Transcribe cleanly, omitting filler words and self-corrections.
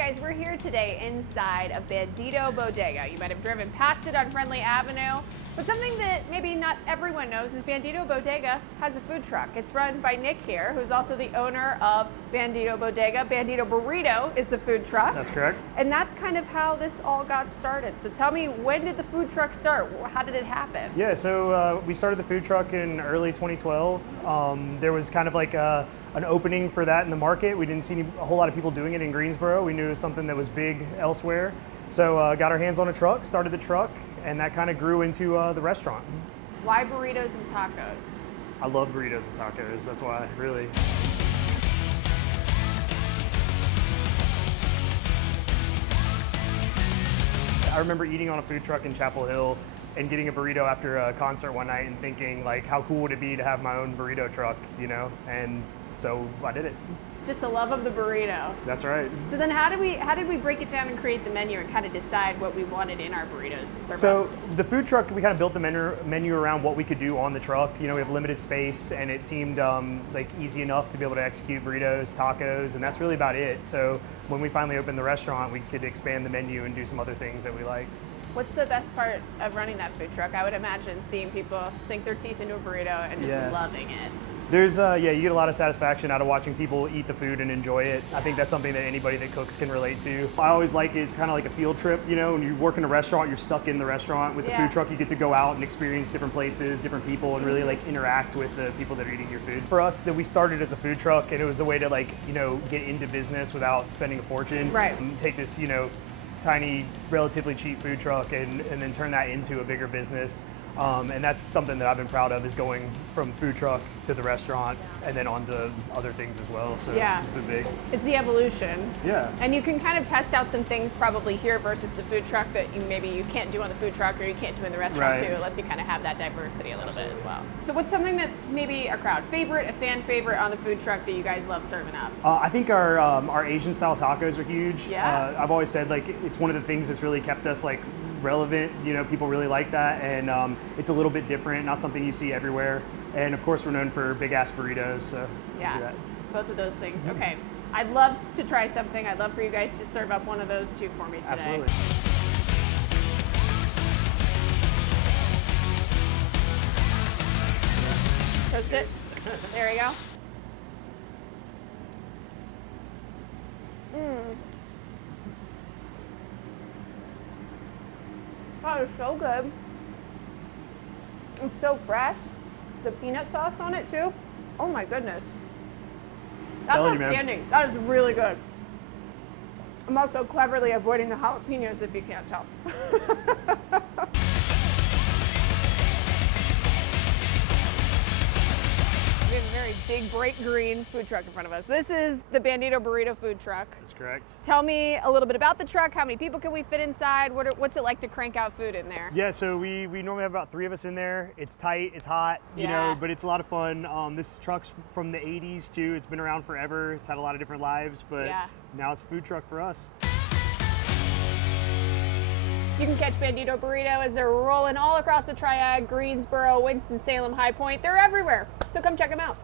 guys, we're here today inside a Bandito bodega. You might have driven past it on Friendly Avenue, but something that maybe not everyone knows is Bandito Bodega has a food truck. It's run by Nick here, who's also the owner of Bandito Bodega. Bandito Burrito is the food truck. That's correct. And that's kind of how this all got started. So tell me, when did the food truck start? How did it happen? Yeah, so we started the food truck in early 2012. There was kind of like an opening for that in the market. We didn't see a whole lot of people doing it in Greensboro. We knew it was something that was big elsewhere. So got our hands on a truck, started the truck, and that kind of grew into the restaurant. Why burritos and tacos? I love burritos and tacos, that's why, really. I remember eating on a food truck in Chapel Hill and getting a burrito after a concert one night and thinking, like, how cool would it be to have my own burrito truck, you know? And so I did it. Just a love of the burrito. That's right. So then how did we break it down and create the menu and kind of decide what we wanted in our burritos to serve So up? the food truck, we kind of built the menu around what we could do on the truck. You know, we have limited space and it seemed like easy enough to be able to execute burritos, tacos, and that's really about it. So when we finally opened the restaurant, we could expand the menu and do some other things that we like. What's the best part of running that food truck? I would imagine seeing people sink their teeth into a burrito and just loving it. There's, you get a lot of satisfaction out of watching people eat the food and enjoy it. I think that's something that anybody that cooks can relate to. I always like it. It's kind of like a field trip, you know, when you work in a restaurant, you're stuck in the restaurant. With the food truck, you get to go out and experience different places, different people, and really like interact with the people that are eating your food. For us, that we started as a food truck, and it was a way to like, you know, get into business without spending a fortune. Right. And take this, you know, tiny, relatively cheap food truck and then turn that into a bigger business. And that's something that I've been proud of, is going from food truck to the restaurant and then on to other things as well. So it's been big. It's the evolution. Yeah. And you can kind of test out some things probably here versus the food truck that maybe you can't do on the food truck or you can't do in the restaurant too. It lets you kind of have that diversity a little bit as well. So what's something that's maybe a crowd favorite, a fan favorite on the food truck that you guys love serving up? I think our Asian style tacos are huge. Yeah. I've always said like it's one of the things that's really kept us like relevant. You know, people really like that, and it's a little bit different, not something you see everywhere. And of course, we're known for big ass burritos. So yeah, both of those things. Okay, I'd love to try something. I'd love for you guys to serve up one of those two for me today. Absolutely. Toast it. There you go. That is so good. It's so fresh. The peanut sauce on it too. Oh my goodness. That's outstanding. That is really good. I'm also cleverly avoiding the jalapenos if you can't tell. We have a very big, bright green food truck in front of us. This is the Bandito Burrito food truck. That's correct. Tell me a little bit about the truck. How many people can we fit inside? What's it like to crank out food in there? Yeah, so we normally have about 3 of us in there. It's tight, it's hot, you know, but it's a lot of fun. This truck's from the 80s too. It's been around forever. It's had a lot of different lives, but now it's a food truck for us. You can catch Bandito Burrito as they're rolling all across the Triad, Greensboro, Winston-Salem, High Point. They're everywhere, so come check them out.